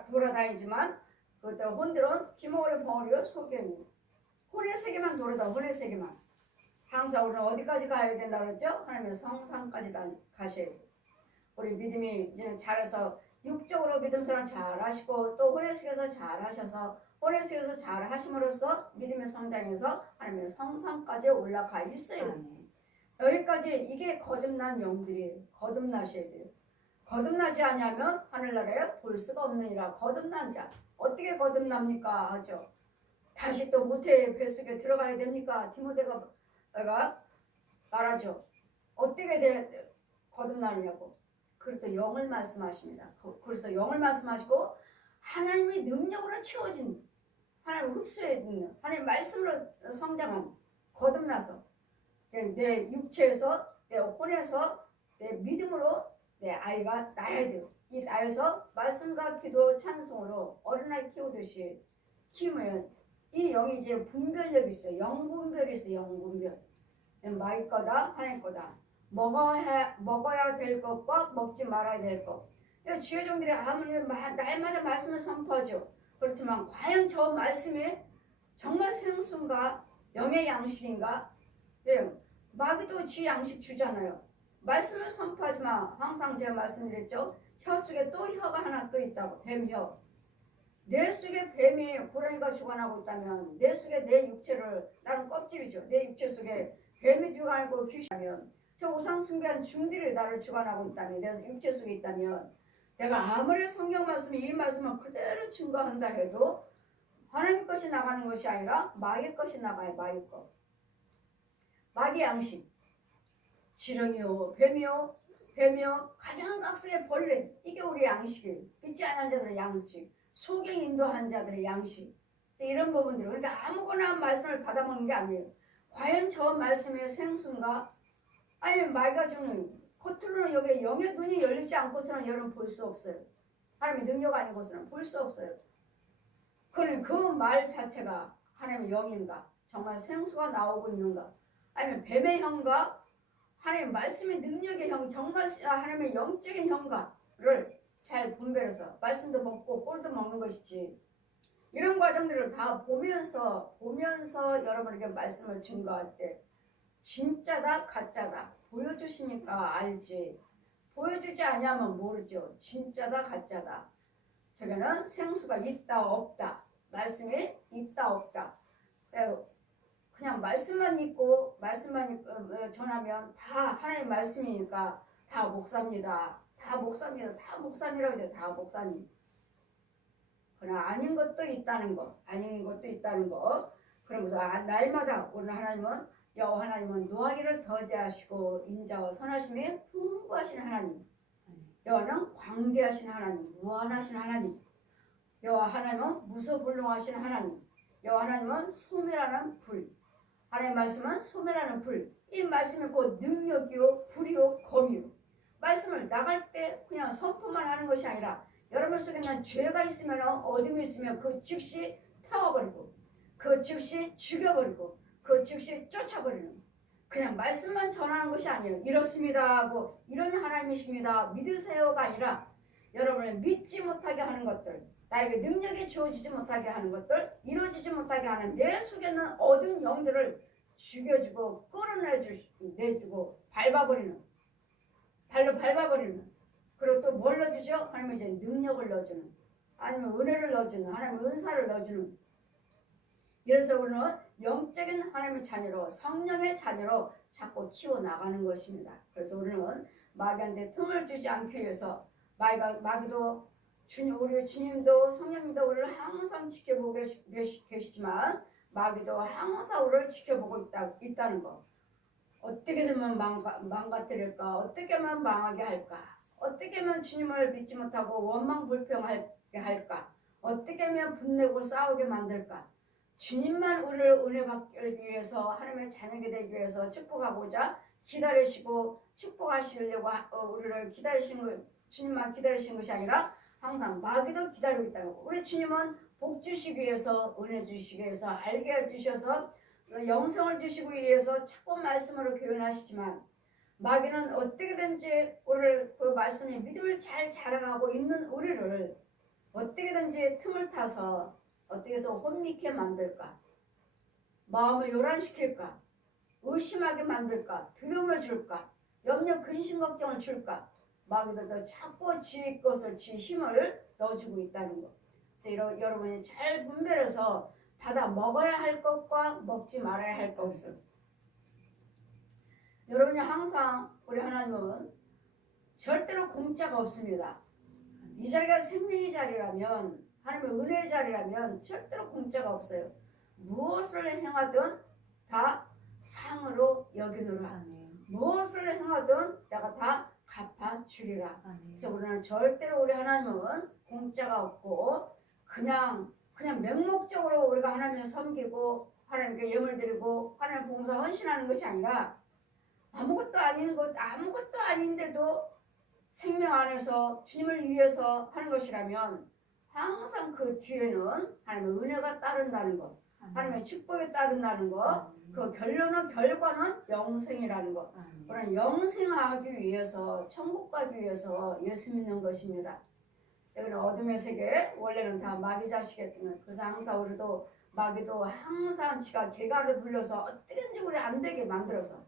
돌아다니지만 그것들 혼들은 기모를 벙어리요 소경이 혼의 세계만 혼의 세계만. 항상 우리는 어디까지 가야 된다고 그랬죠? 하나님의 성상까지 가셔야 돼요. 우리 믿음이 이제는 잘해서 육적으로 믿음 사람 잘하시고 또 혼의 세계에서 잘하셔서 혼의 세계에서 잘하심으로써 믿음의 성장에서 하나님의 성상까지 올라가 있어요. 여기까지 이게 거듭난 영들이 거듭나셔야 돼요. 거듭나지 않으면 하늘나라에 볼 수가 없느니라. 거듭난 자 어떻게 거듭납니까? 하죠. 다시 또 모태의 뱃속에 들어가야 됩니까? 디모데가 말하죠. 어떻게 거듭나느냐고. 그래서 영을 말씀하십니다. 그래서 영을 말씀하시고 하나님의 능력으로 채워진 하나님 흡수해 있는 하나님 말씀으로 성장한 거듭나서 내 육체에서 내 혼에서 내 믿음으로 내 아이가 나야 돼요. 이 나에서 말씀과 기도 찬송으로 어린아이 키우듯이 키우면 이 영이 이제 분별력이 있어요. 영분별이 있어요. 영분별. 마귀 거다 하나님 거다. 먹어야 될 것과 먹지 말아야 될 것. 주의 종들이 아무리 날마다 말씀을 선포하죠. 그렇지만 과연 저 말씀이 정말 생수인가? 영의 양식인가? 예, 마귀도 지 양식 주잖아요. 말씀을 선포하지 마. 항상 제가 말씀드렸죠. 혀 속에 또 혀가 하나 또 있다고. 뱀혀. 내 속에 뱀이 고라니가 주관하고 있다면 내 속에 내 육체를 나는 껍질이죠. 내 육체 속에 뱀이 주관하고 귀신이면 저 우상 숭배한 중들이 나를 주관하고 있다면 내 육체 속에 있다면 내가 아무리 성경 말씀이 이 말씀을 그대로 증거한다 해도 하나님 것이 나가는 것이 아니라 마귀 것이 나가요. 마귀 것. 마귀 양식. 지렁이요, 뱀이요, 가장 각색의 벌레. 이게 우리 양식이에요. 믿지 않은 자들의 양식. 소경 인도한 자들의 양식. 이런 부분들. 그러니까 아무거나 말씀을 받아먹는 게 아니에요. 과연 저 말씀의 생수인가? 아니면 마귀가 주는 겉으로는 여기 영의 눈이 열리지 않고서는 여러분 볼 수 없어요. 하나님의 능력 아니고서는 볼 수 없어요. 그러니 그 말 자체가 하나님의 영인가? 정말 생수가 나오고 있는가? 아니면 뱀의 형과 하나님의 말씀의 능력의 형, 정말 하나님의 영적인 형과를 잘 분별해서 말씀도 먹고 꼴도 먹는 것이지. 이런 과정들을 다 보면서 여러분에게 말씀을 증거할 때 진짜다 가짜다 보여주시니까 알지. 보여주지 않으면 모르죠. 진짜다 가짜다. 저게는 생수가 있다 없다. 말씀이 있다 없다. 그냥 말씀만 믿고 말씀만 전하면 다 하나님 말씀이니까 다 목사입니다. 다 목사님이라고 해요. 다 목사님. 그러나 아닌 것도 있다는 거. 그러면서 날마다 오늘 하나님은 여호와 하나님은 노하기를 더디하시고 인자와 선하심이 풍부하신 하나님. 여호와는 광대하신 하나님, 무한하신 하나님. 여호와 하나님은 무소불능하신 하나님. 여호와 하나님은 소멸하는 불. 하나님의 말씀은 소멸하는 불. 이 말씀이 곧 능력이요 불이요 검이요. 말씀을 나갈 때 그냥 선포만 하는 것이 아니라 여러분 속에는 죄가 있으면 어둠이 있으면 그 즉시 태워버리고 그 즉시 죽여버리고 그 즉시 쫓아버리는 그냥 말씀만 전하는 것이 아니에요. 이렇습니다 하고 이런 하나님이십니다 믿으세요가 아니라 여러분을 믿지 못하게 하는 것들, 나에게 능력이 주어지지 못하게 하는 것들, 이루어지지 못하게 하는 내 속에 있는 어두운 영들을 죽여주고 끌어내주고 밟아버리는, 발로 밟아버리는. 그리고 또 뭘 넣어주죠? 하나님은 이제 능력을 넣어주는, 아니면 은혜를 넣어주는, 하나님의 은사를 넣어주는. 그래서 우리는 영적인 하나님의 자녀로, 성령의 자녀로 자꾸 키워나가는 것입니다. 그래서 우리는 마귀한테 틈을 주지 않기 위해서 마귀도 우리 주님도 성령님도 우리를 항상 지켜보고 계시지만 마귀도 항상 우리를 지켜보고 있다는 거. 어떻게 되면 망가뜨릴까? 어떻게 하면 망하게 할까? 어떻게 하면 주님을 믿지 못하고 원망불평하게 할까? 어떻게 하면 분내고 싸우게 만들까? 주님만 우리를 은혜 받기 위해서 하나님의 자녀가 되기 위해서 축복하고자 기다리시고 축복하시려고 우리를 기다리시는 것, 주님만 기다리시는 것이 아니라 항상 마귀도 기다리고 있다는 거. 우리 주님은 복 주시기 위해서, 은혜 주시기 위해서, 알게 해주셔서 영성을 주시기 위해서 자꾸 말씀으로 교훈하시지만 마귀는 어떻게든지 우리를 그 말씀에 믿음을 잘 자라가고 있는 우리를 어떻게든지 틈을 타서 어떻게 해서 혼미케 만들까? 마음을 요란시킬까? 의심하게 만들까? 두려움을 줄까? 염려, 근심, 걱정을 줄까? 마귀들도 자꾸 지 것을, 지 힘을 넣어주고 있다는 것. 그래서 여러분이 잘 분별해서 받아 먹어야 할 것과 먹지 말아야 할 것을. 여러분이 항상 우리 하나님은 절대로 공짜가 없습니다. 이 자리가 생명의 자리라면, 하나님의 은혜의 자리라면 절대로 공짜가 없어요. 무엇을 행하든 다 상으로 여기노라. 무엇을 행하든 내가 다 갚아주리라. 그래서 우리는 절대로 우리 하나님은 공짜가 없고 그냥 맹목적으로 우리가 하나님을 섬기고 하나님께 예물 드리고 하나님 봉사 헌신하는 것이 아니라 아무것도 아닌데도 생명 안에서 주님을 위해서 하는 것이라면 항상 그 뒤에는 하나님의 은혜가 따른다는 것, 하나님의 축복이 따른다는 것, 그 결과는 영생이라는 것. 우리는 영생하기 위해서, 천국 가기 위해서 예수 믿는 것입니다. 여기는 어둠의 세계, 원래는 다 마귀 자식이었던 거예요. 그래서 항상 우리도 마귀도 항상 지가 개가를 불려서 어떻게든지 우리 안 되게 만들어서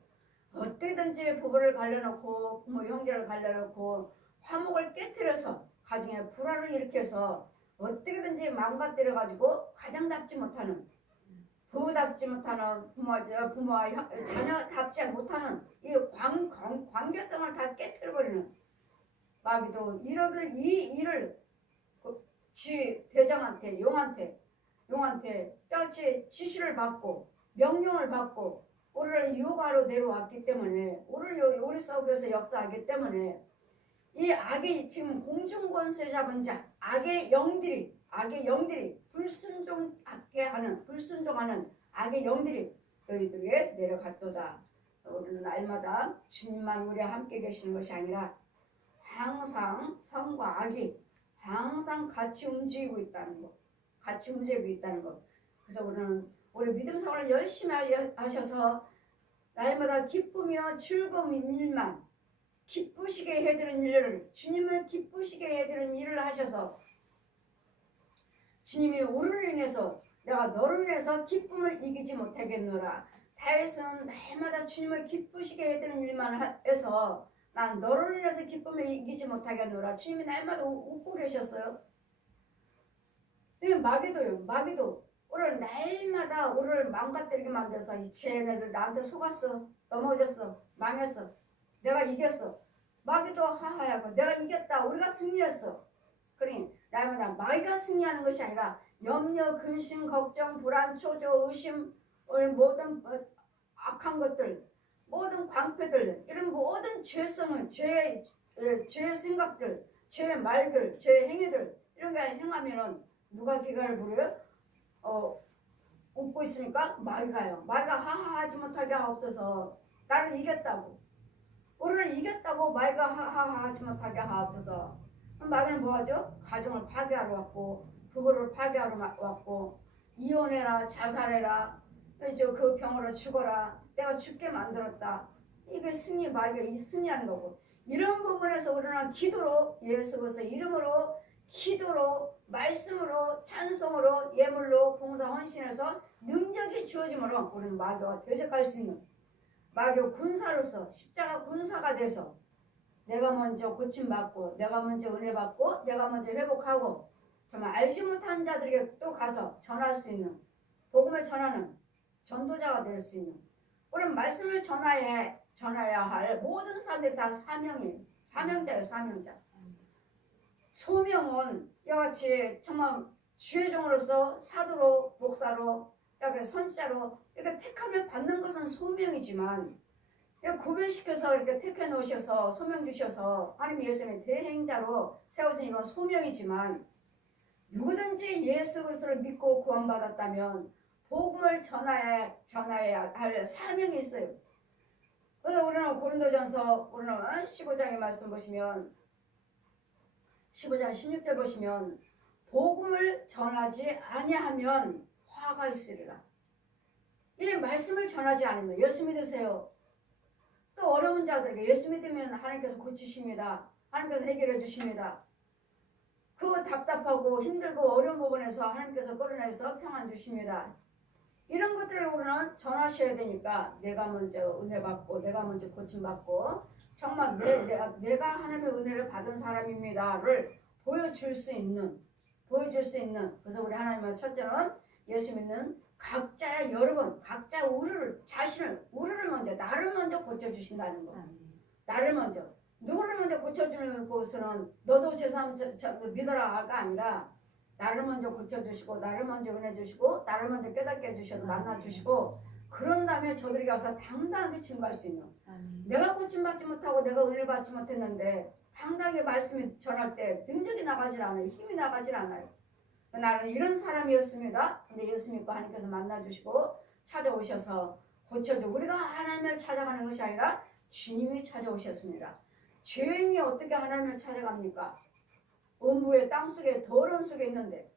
어떻게든지 부부를 갈려놓고 부모 형제를 갈려놓고 화목을 깨뜨려서 가정에 불화를 일으켜서 어떻게든지 마음과 때려가지고 가정답지 못하는 부부답지 못하는 부모와 자녀답지 못하는 이 관계성을 다 깨뜨려버리는 마귀도 이 일을 지 대장한테 용한테 뼈치 지시를 받고 명령을 받고 우리를 유혹하러 내려왔기 때문에 우리 속에서 역사하기 때문에 이 악의 지금 공중권세 잡은 자 악의 영들이 불순종하는 악의 영들이 너희들에게 내려갔도다. 우리는 날마다 주님만 우리와 함께 계시는 것이 아니라 항상 성과 악이 항상 같이 움직이고 있다는 것. 그래서 우리는 우리 믿음 생활을 열심히 하셔서 날마다 기쁘며 즐거운 일만 기쁘시게 해드리는 일을 주님을 기쁘시게 해드리는 일을 하셔서 주님이 우리를 인해서 내가 너를 인해서 기쁨을 이기지 못하겠노라. 다윗은 날마다 주님을 기쁘시게 해드리는 일만 해서 난 너를 인해서 기쁨을 이기지 못하겠노라. 주님이 날마다 웃고 계셨어요. 마귀도 우리를 날마다 우리를 맘같들게 만들어서 쟤네들 나한테 속았어, 넘어졌어, 망했어, 내가 이겼어. 마귀도 하하하고 내가 이겼다, 우리가 승리했어. 그러니 날마다 마귀가 승리하는 것이 아니라 염려, 근심, 걱정, 불안, 초조, 의심, 모든 악한 것들, 모든 광패들, 이런 모든 죄성을 죄의 생각들, 죄의 말들, 죄의 행위들 이런 게 행하면은 누가 기가를 부려요? 웃고 있으니까 마귀가 하하하지 못하게 하옵소서. 나를 이겼다고, 우리를 이겼다고 마귀가 하하하지 못하게 하옵소서. 마귀는 뭐하죠? 가정을 파괴하러 왔고, 부부를 파괴하러 왔고, 이혼해라, 자살해라, 그 병으로 죽어라, 내가 죽게 만들었다. 이게 마귀가 승리하는 거고, 이런 부분에서 우리는 기도로, 예수 그리스도 이름으로, 기도로, 말씀으로, 찬송으로, 예물로, 봉사 헌신해서 능력이 주어지므로 우리는 마귀와 대적할 수 있는 마귀 군사로서 십자가 군사가 돼서 내가 먼저 고침받고, 내가 먼저 은혜 받고, 내가 먼저 회복하고, 정말 알지 못한 자들에게 또 가서 전할 수 있는, 복음을 전하는 전도자가 될 수 있는, 우리는 말씀을 전해야 할 모든 사람들이 다 사명자예요. 소명은 이같이 정말 주의 종으로서 사도로, 목사로, 이렇게 선지자로 이렇게 택하면 받는 것은 소명이지만, 구별시켜서 이렇게 택해 놓으셔서 소명 주셔서 하나님 예수님의 대행자로 세우신 이건 소명이지만, 누구든지 예수 그리스도를 믿고 구원받았다면 복음을 전해야 할 사명이 있어요. 그래서 우리는 고린도전서 우리는 15장의 말씀 보시면 15장 16절 보시면 복음을 전하지 아니하면 화가 있으리라. 이 말씀을 전하지 않으면, 예수 믿으세요. 또 어려운 자들에게 예수 믿으면 하나님께서 고치십니다. 하나님께서 해결해 주십니다. 그 답답하고 힘들고 어려운 부분에서 하나님께서 끌어내서 평안 주십니다. 이런 것들을 우리는 전하셔야 되니까 내가 먼저 은혜 받고, 내가 먼저 고침받고, 정말 내가 하나님의 은혜를 받은 사람입니다를 보여줄 수 있는. 그래서 우리 하나님의 첫째는 예수 믿는 각자 우리를 먼저, 나를 먼저 고쳐주신다는 거. 나를 먼저. 누구를 먼저 고쳐주는 것은 너도 제3 믿어라가 아니라 나를 먼저 고쳐주시고, 나를 먼저 은혜 주시고, 나를 먼저 깨닫게 해주셔서 만나주시고, 그런 다음에 저들에게 와서 당당하게 증거할 수 있는. 내가 고침받지 못하고 내가 은혜 받지 못했는데 당당하게 말씀을 전할 때 능력이 나가질 않아요. 힘이 나가질 않아요. 나는 이런 사람이었습니다. 근데 예수 믿고 하나님께서 만나주시고 찾아오셔서 고쳐줘. 우리가 하나님을 찾아가는 것이 아니라 주님이 찾아오셨습니다. 죄인이 어떻게 하나님을 찾아갑니까? 음부의 땅속에 더러운 속에 있는데,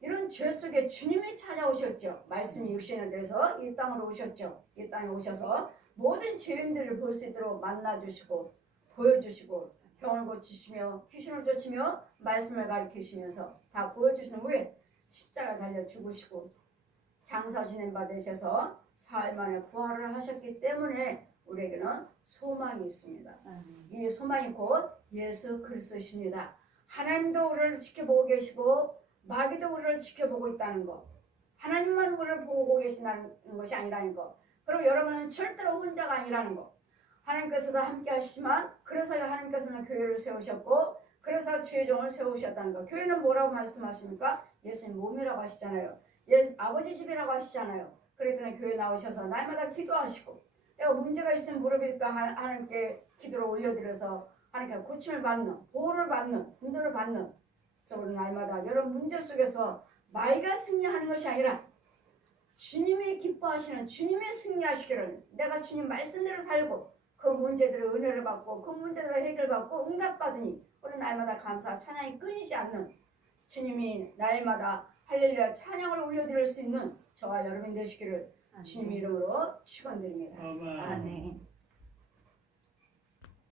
이런 죄 속에 주님이 찾아오셨죠. 말씀이 육신에 대해서 이 땅으로 오셨죠. 이 땅에 오셔서 모든 죄인들을 볼 수 있도록 만나주시고 보여주시고 병을 고치시며 귀신을 쫓으며 말씀을 가르치시면서 다 보여주시는 후에 십자가 달려 죽으시고 장사 지낸 바 되셔서 사흘 만에 부활을 하셨기 때문에 우리에게는 소망이 있습니다. 이 소망이 곧 예수 그리스도십니다. 하나님도 우리를 지켜보고 계시고 마귀도 우리를 지켜보고 있다는 것. 하나님만 우리를 보고 계신다는 것이 아니라는 것. 그리고 여러분은 절대로 혼자가 아니라는 것. 하나님께서도 함께 하시지만 그래서 하나님께서는 교회를 세우셨고 그래서 주의 종을 세우셨다는 것. 교회는 뭐라고 말씀하십니까? 예수님 몸이라고 하시잖아요. 아버지 집이라고 하시잖아요. 그랬더니 교회 나오셔서 날마다 기도하시고 내가 문제가 있으면 물어볼까 하나님께 기도를 올려드려서 하나님께 고침을 받는, 보호를 받는, 군도를 받는. 그래서 우리 날마다 여러 문제 속에서 마귀가 승리하는 것이 아니라 주님이 기뻐하시는 주님이 승리하시기를 내가 주님 말씀대로 살고 그 문제들의 은혜를 받고 그 문제들의 해결받고 응답받으니 우리 날마다 감사 찬양이 끊이지 않는 주님이 날마다 할렐루야 찬양을 올려드릴 수 있는 저와 여러분 되시기를 주님 이름으로 축원드립니다. 아멘. 아멘.